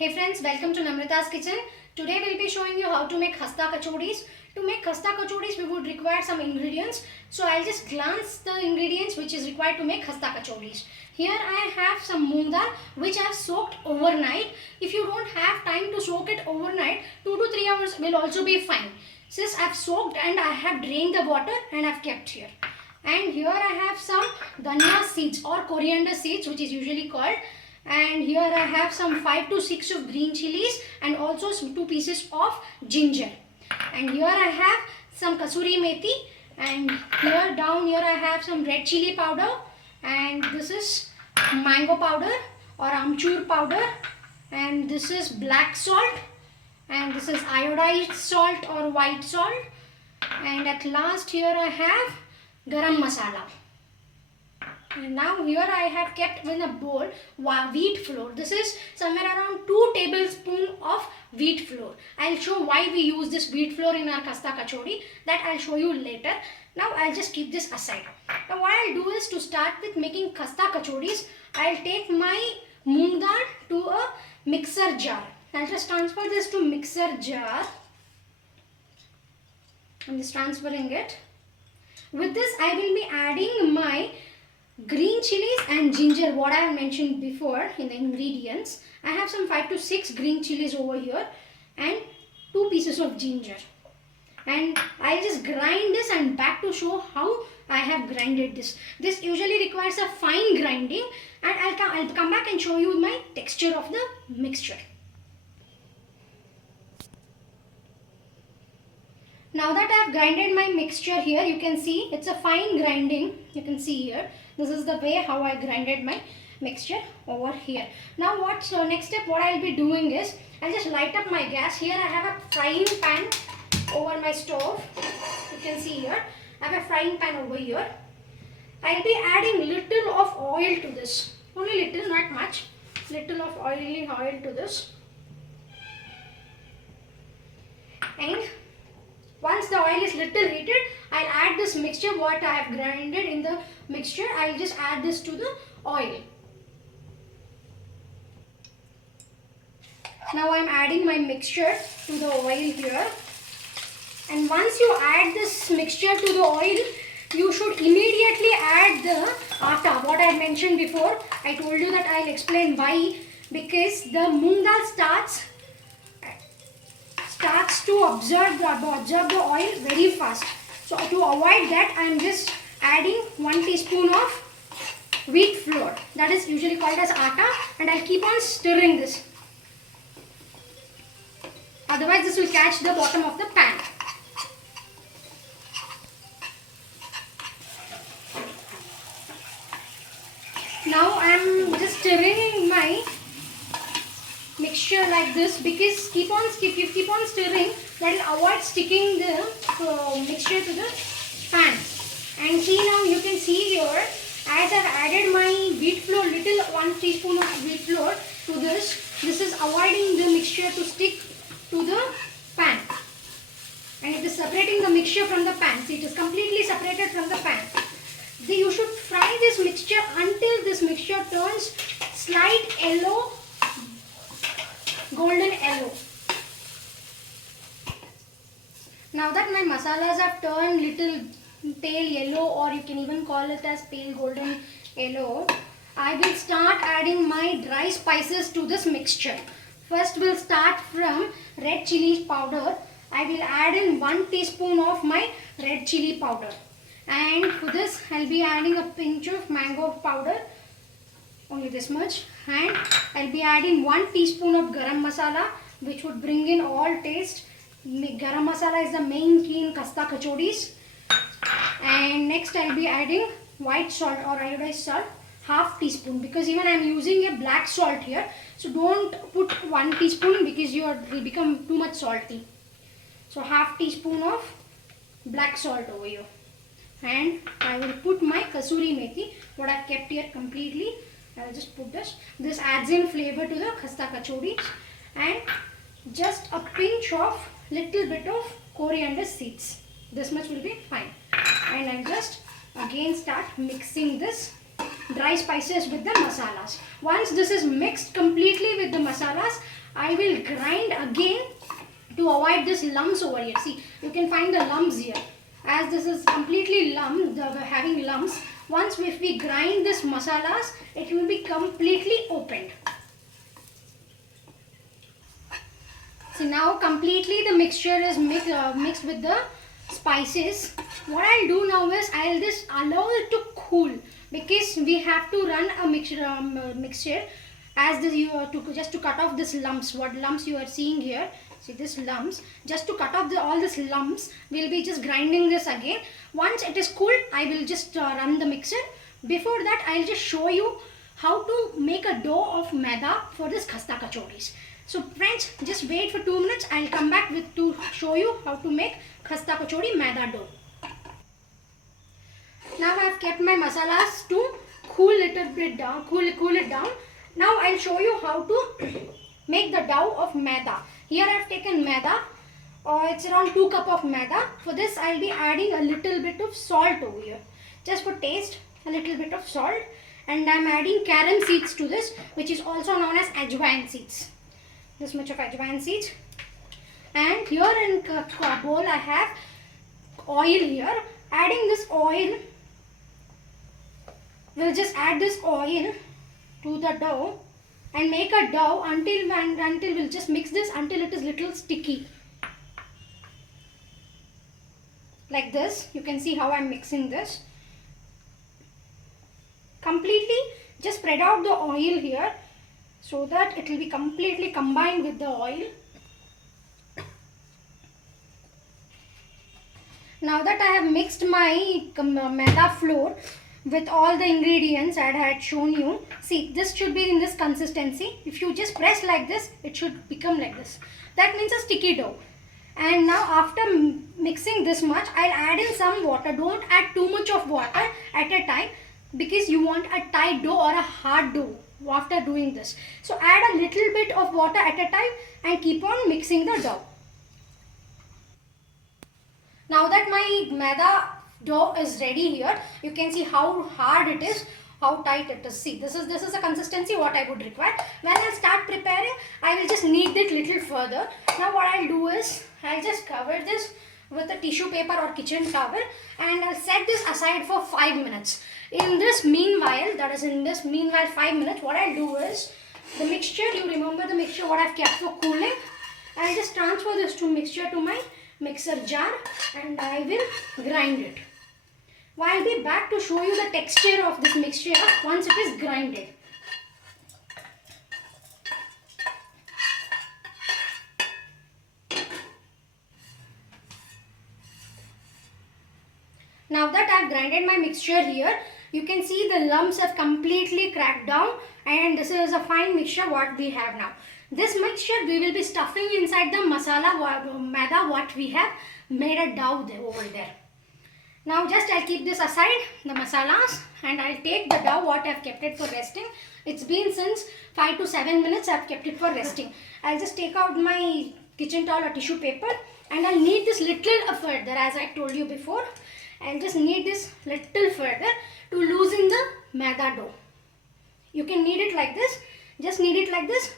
Hey friends, welcome to Namrata's kitchen. Today we'll be showing you how to make khasta kachoris. To make khasta kachoris, we would require some ingredients. So I'll just glance the ingredients which is required to make khasta kachoris. Here I have some moong dal which I have soaked overnight. If you don't have time to soak it overnight, 2 to 3 hours will also be fine. Since I've soaked and I have drained the water and I've kept here. And here I have some dhania seeds or coriander seeds, which is usually called. And here I have some 5 to 6 of green chilies and also some 2 pieces of ginger. And here I have some kasuri methi, and down here I have some red chili powder, and this is mango powder or amchur powder, and this is black salt, and this is iodized salt or white salt, and at last here I have garam masala. And now here I have kept in a bowl wheat flour. This is somewhere around 2 tablespoons of wheat flour. I'll show why we use this wheat flour in our khasta kachori. That I'll show you later. Now I'll just keep this aside. Now what I'll do is, to start with making khasta kachoris, I'll take my moong dal to a mixer jar. I'll just transfer this to mixer jar. I'm just transferring it. With this I will be adding my green chilies and ginger, what I have mentioned before in the ingredients. I have some 5 to 6 green chilies over here and 2 pieces of ginger. And I'll just grind this and back to show how I have grinded this. This usually requires a fine grinding, and I'll come back and show you my texture of the mixture. Now that I have grinded my mixture here, you can see it's a fine grinding. You can see here. This is the way how I grinded my mixture over here. Now next step what I'll be doing is, I'll just light up my gas. Here I have a frying pan over my stove. You can see here. I have a frying pan over here. I'll be adding little of oil to this. Only little, not much. Little of oil to this. And once the oil is little heated, I'll add this mixture what I have grinded in the mixture. I'll just add this to the oil. Now I'm adding my mixture to the oil here. And once you add this mixture to the oil, you should immediately add the atta, what I mentioned before. I told you that I'll explain why. Because the moong dal starts to absorb the oil very fast. So to avoid that, I am just adding 1 teaspoon of wheat flour. That is usually called as atta, and I'll keep on stirring this. Otherwise this will catch the bottom of the pan. Now I am just stirring my mixture like this, because if you keep on stirring, that will avoid sticking the mixture to the pan. And see, now you can see here, as I have added my wheat flour, 1 teaspoon of wheat flour to this is avoiding the mixture to stick to the pan, and it is separating the mixture from the pan. See, it is completely separated from the pan. You should fry this mixture until this mixture turns slight yellow, golden yellow. Now that my masalas have turned little pale yellow, or you can even call it as pale golden yellow, I will start adding my dry spices to this mixture. First we'll start from red chili powder. I will add in 1 teaspoon of my red chili powder. And for this I'll be adding a pinch of mango powder. Only this much. And I'll be adding 1 teaspoon of garam masala, which would bring in all taste. Garam masala is the main key in khasta kachoris. And next I'll be adding white salt or iodized salt, half teaspoon, because even I'm using a black salt here. So don't put 1 teaspoon because it will become too much salty. So half teaspoon of black salt over here. And I will put my kasuri methi, what I've kept here completely. I'll just put this. This adds in flavor to the khasta kachoris. And just a pinch of little bit of coriander seeds. This much will be fine. And I'll just again start mixing this dry spices with the masalas. Once this is mixed completely with the masalas, I will grind again to avoid this lumps over here. See, you can find the lumps here. As this is completely having lumps, once if we grind this masalas, it will be completely opened. So now completely the mixture is mixed with the spices. What I'll do now is I'll just allow it to cool, because we have to run a mixture as this just to cut off this lumps. What lumps you are seeing here? See this lumps. Just to cut off all these lumps, we'll be just grinding this again. Once it is cool, I will just run the mixer. Before that, I'll just show you how to make a dough of maida for this khasta kachoris. So friends, just wait for 2 minutes. I'll come back to show you how to make khasta kachori maida dough. Now I've kept my masalas to cool it down. Now I'll show you how to make the dough of maida. Here I've taken maida. It's around 2 cups of maida. For this I'll be adding a little bit of salt over here. Just for taste, a little bit of salt. And I'm adding carom seeds to this, which is also known as ajwain seeds. This much of ajwain seeds. And here in a bowl I have oil here. Adding this oil, we'll just add this oil to the dough and make a dough until we'll just mix this until it is little sticky. Like this. You can see how I'm mixing this. Completely just spread out the oil here, so that it will be completely combined with the oil. Now that I have mixed my maida flour with all the ingredients I had shown you, see, this should be in this consistency. If you just press like this, it should become like this. That means a sticky dough. And now after mixing this much, I'll add in some water. Don't add too much of water at a time, because you want a tight dough or a hard dough after doing this. So add a little bit of water at a time and keep on mixing the dough. Now that my maida dough is ready here, you can see how hard it is, how tight it is. See, this is the consistency what I would require. When I start preparing, I will just knead it little further. Now what I'll do is, I'll just cover this with a tissue paper or kitchen towel, and I'll set this aside for 5 minutes. In this meanwhile, 5 minutes, what I'll do is, the mixture, you remember the mixture what I've kept for cooling, I'll just transfer this mixture to my mixer jar and I will grind it. I'll be back to show you the texture of this mixture once it is grinded. Now that I've grinded my mixture here, you can see the lumps have completely cracked down, and this is a fine mixture what we have now. This mixture we will be stuffing inside the masala maida what we have made a dough over there. Now just I'll keep this aside, the masalas, and I'll take the dough what I've kept it for resting. It's been since 5 to 7 minutes I've kept it for resting. I'll just take out my kitchen towel or tissue paper and I'll knead this little further, as I told you before. I'll just knead this little further to loosen the maida dough. You can knead it like this. Just knead it like this.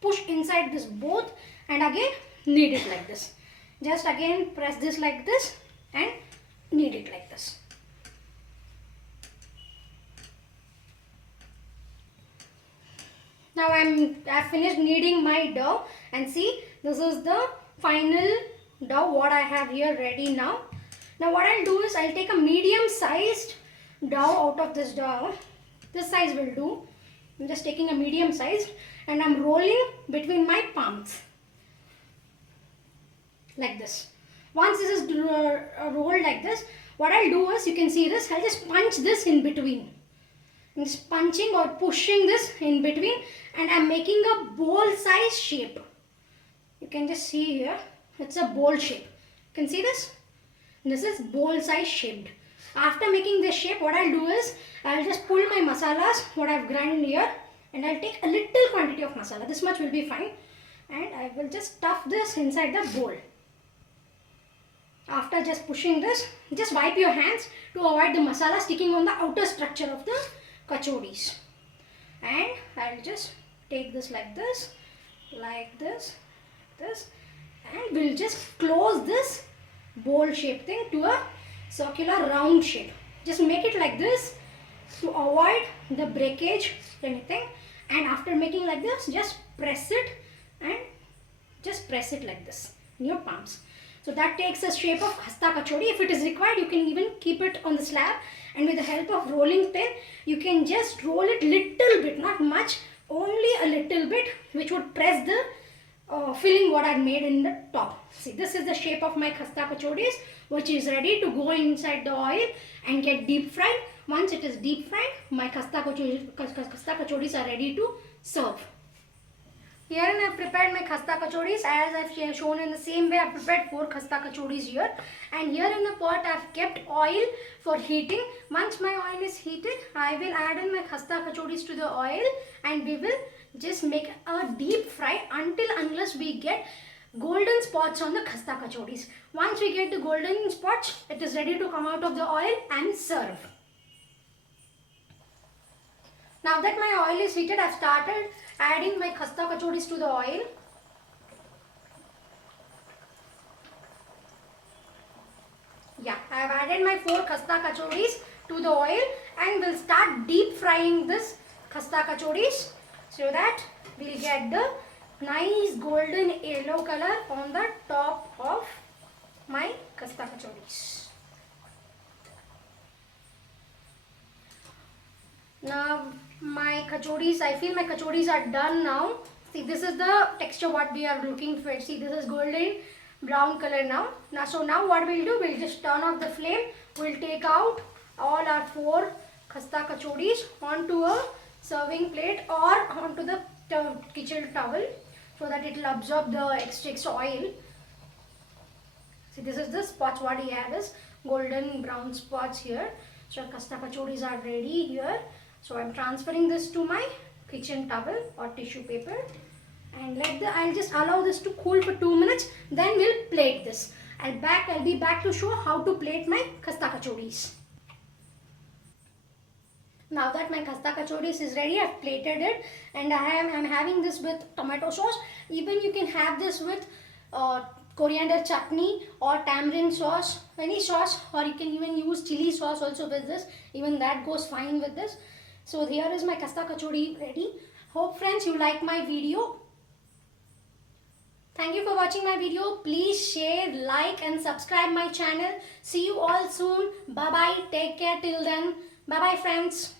Push inside this both and again knead it like this. Just again press this like this and knead it like this. Now I've finished kneading my dough, and see, this is the final dough what I have here ready now. Now what I'll do is I'll take a medium sized dough out of this dough. This size will do. I'm just taking a medium sized and I'm rolling between my palms like this. Once this is rolled like this, what I'll do is, you can see this, I'll just punch this in between. I'm just punching or pushing this in between and I'm making a bowl size shape. You can just see here, it's a bowl shape. You can see this? This is bowl size shaped. After making this shape, what I'll do is, I'll just pull my masalas, what I've ground here, and I'll take a little quantity of masala. This much will be fine. And I will just stuff this inside the bowl. After just pushing this, just wipe your hands to avoid the masala sticking on the outer structure of the kachoris. And I'll just take this like this like this, and we'll just close this bowl shape thing to a circular round shape. Just make it like this to avoid the breakage, anything. And after making like this, just press it and just press it like this in your palms. So that takes the shape of Hasta Kachori. If it is required, you can even keep it on the slab, and with the help of rolling pin, you can just roll it little bit, not much, only a little bit, which would press the filling what I made in the top. See, this is the shape of my Khasta Kachoris, which is ready to go inside the oil and get deep fried. Once it is deep fried, my Khasta Kachoris are ready to serve. Here I have prepared my Khasta Kachoris as I have shown in the same way. I have prepared 4 Khasta Kachoris here, and here in the pot I have kept oil for heating. Once my oil is heated, I will add in my Khasta Kachoris to the oil, and we will just make a deep fry unless we get golden spots on the Khasta Kachoris. Once we get the golden spots, it is ready to come out of the oil and serve. Now that my oil is heated, I have started adding my Khasta Kachoris to the oil. Yeah, I have added my 4 Khasta Kachoris to the oil, and we'll start deep frying this Khasta Kachoris so that we'll get the nice golden yellow color on the top of my Khasta Kachoris. Now my kachoris, I feel my kachoris are done now. See, this is the texture what we are looking for. See, this is golden brown color now. So now what we'll do, we'll just turn off the flame. We'll take out all our 4 Khasta Kachoris onto a serving plate or onto the kitchen towel so that it will absorb the extra oil. See, this is the spots what he had is golden brown spots here. So Khasta Kachoris are ready here. So I'm transferring this to my kitchen towel or tissue paper, and I'll just allow this to cool for 2 minutes. Then we'll plate this. I'll be back to show how to plate my Khasta Kachoris. Now that my Khasta Kachoris is ready, I've plated it, and I'm having this with tomato sauce. Even you can have this with coriander chutney or tamarind sauce, any sauce, or you can even use chili sauce also with this. Even that goes fine with this. So here is my Khasta Kachori ready. Hope friends you like my video. Thank you for watching my video. Please share, like and subscribe my channel. See you all soon. Bye bye. Take care till then. Bye bye friends.